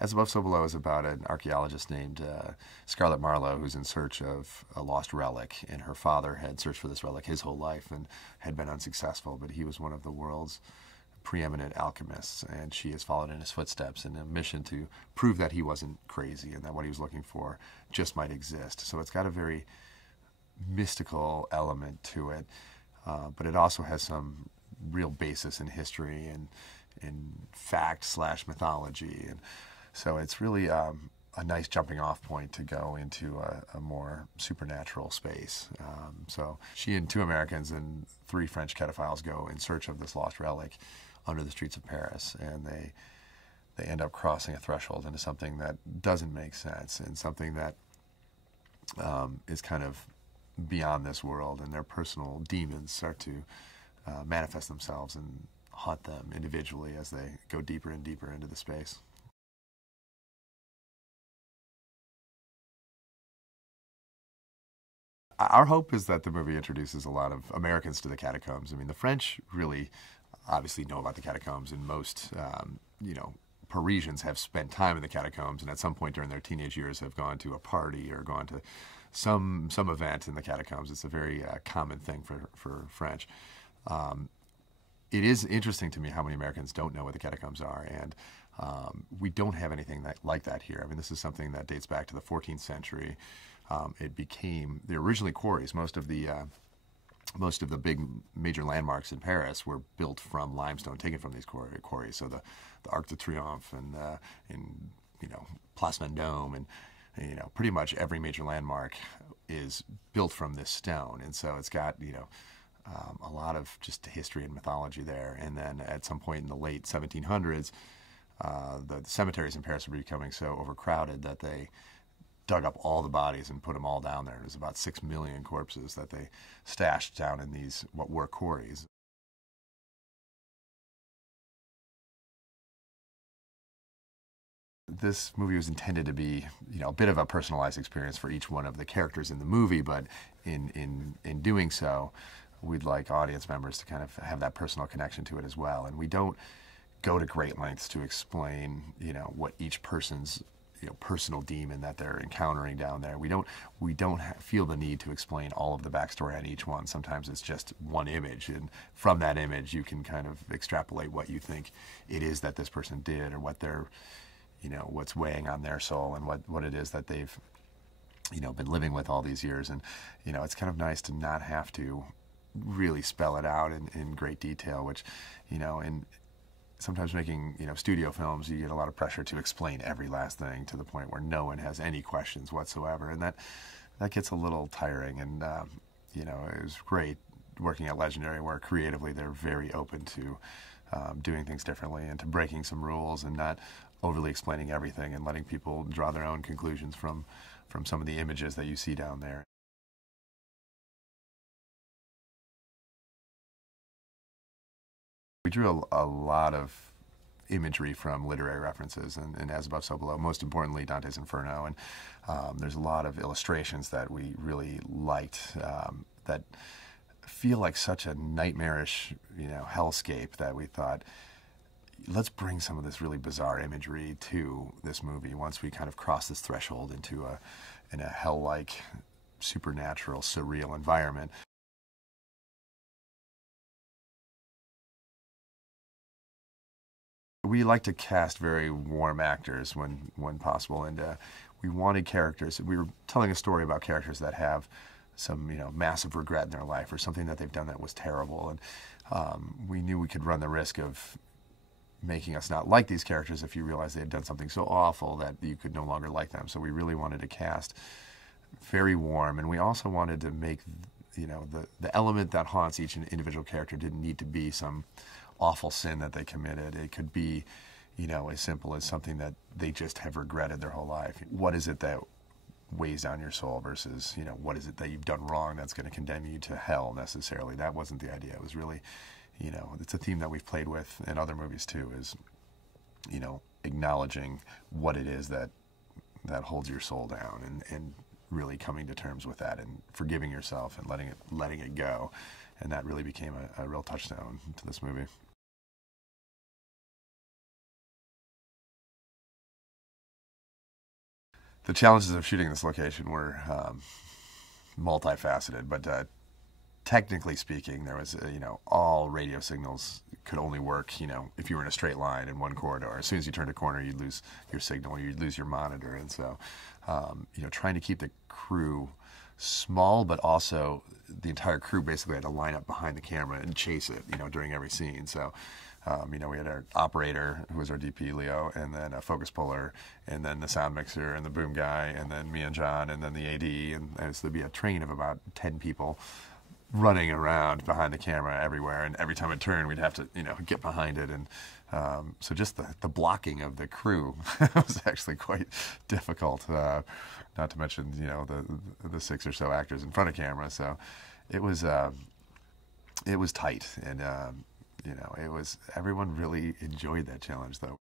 As Above, So Below is about an archaeologist named Scarlett Marlowe who's in search of a lost relic, and her father had searched for this relic his whole life and had been unsuccessful, but he was one of the world's preeminent alchemists, and she has followed in his footsteps in a mission to prove that he wasn't crazy and that what he was looking for just might exist. So it's got a very mystical element to it, but it also has some real basis in history and in fact/mythology, and so it's really a nice jumping off point to go into a more supernatural space. So she and two Americans and three French cataphiles go in search of this lost relic under the streets of Paris, and they end up crossing a threshold into something that doesn't make sense and something that is kind of beyond this world, and their personal demons start to manifest themselves and haunt them individually as they go deeper and deeper into the space. Our hope is that the movie introduces a lot of Americans to the catacombs. I mean, the French really obviously know about the catacombs, and most, Parisians have spent time in the catacombs, and at some point during their teenage years have gone to a party or gone to some event in the catacombs. It's a very common thing for French. It is interesting to me how many Americans don't know what the catacombs are, and we don't have anything like that here. I mean, this is something that dates back to the 14th century. It became the originally quarries. Most of the big major landmarks in Paris were built from limestone taken from these quarries. So the Arc de Triomphe and Place Vendôme, and pretty much every major landmark is built from this stone. And so it's got a lot of just history and mythology there. And then at some point in the late 1700s, the cemeteries in Paris were becoming so overcrowded that they dug up all the bodies and put them all down there. It was about 6 million corpses that they stashed down in these, what were quarries. This movie was intended to be, a bit of a personalized experience for each one of the characters in the movie, but in doing so, we'd like audience members to kind of have that personal connection to it as well. And we don't go to great lengths to explain, what each person's personal demon that they're encountering down there. We don't feel the need to explain all of the backstory on each one. Sometimes it's just one image, and from that image you can kind of extrapolate what you think it is that this person did, or what they're, what's weighing on their soul, and what it is that they've, been living with all these years. And it's kind of nice to not have to really spell it out in great detail, which, and sometimes making studio films, you get a lot of pressure to explain every last thing to the point where no one has any questions whatsoever, and that gets a little tiring. And it was great working at Legendary, where creatively they're very open to doing things differently and to breaking some rules and not overly explaining everything, and letting people draw their own conclusions from some of the images that you see down there. We drew a lot of imagery from literary references, and As Above, So Below, most importantly Dante's Inferno, and there's a lot of illustrations that we really liked that feel like such a nightmarish hellscape, that we thought, let's bring some of this really bizarre imagery to this movie once we kind of cross this threshold into a hell-like, supernatural, surreal environment. We like to cast very warm actors when possible, and we wanted characters. We were telling a story about characters that have some massive regret in their life, or something that they've done that was terrible, and we knew we could run the risk of making us not like these characters if you realized they had done something so awful that you could no longer like them. So we really wanted to cast very warm, and we also wanted to make the element that haunts each individual character didn't need to be some awful sin that they committed. It could be, as simple as something that they just have regretted their whole life. What is it that weighs down your soul versus, what is it that you've done wrong that's going to condemn you to hell necessarily? That wasn't the idea. It was really, it's a theme that we've played with in other movies too, is, acknowledging what it is that holds your soul down, and really coming to terms with that and forgiving yourself and letting it go. And that really became a real touchstone to this movie. the challenges of shooting this location were multifaceted, but technically speaking, there was, all radio signals could only work, if you were in a straight line in one corridor. As soon as you turned a corner, you'd lose your signal, or you'd lose your monitor. And so, trying to keep the crew small, but also the entire crew basically had to line up behind the camera and chase it, during every scene. So, we had our operator, who was our DP, Leo, and then a focus puller, and then the sound mixer, and the boom guy, and then me and John, and then the AD, and so there'd be a train of about 10 people running around behind the camera everywhere, and every time it turned, we'd have to, get behind it, and so just the blocking of the crew was actually quite difficult. Not to mention, the 6 or so actors in front of camera. So it was tight, and everyone really enjoyed that challenge, though.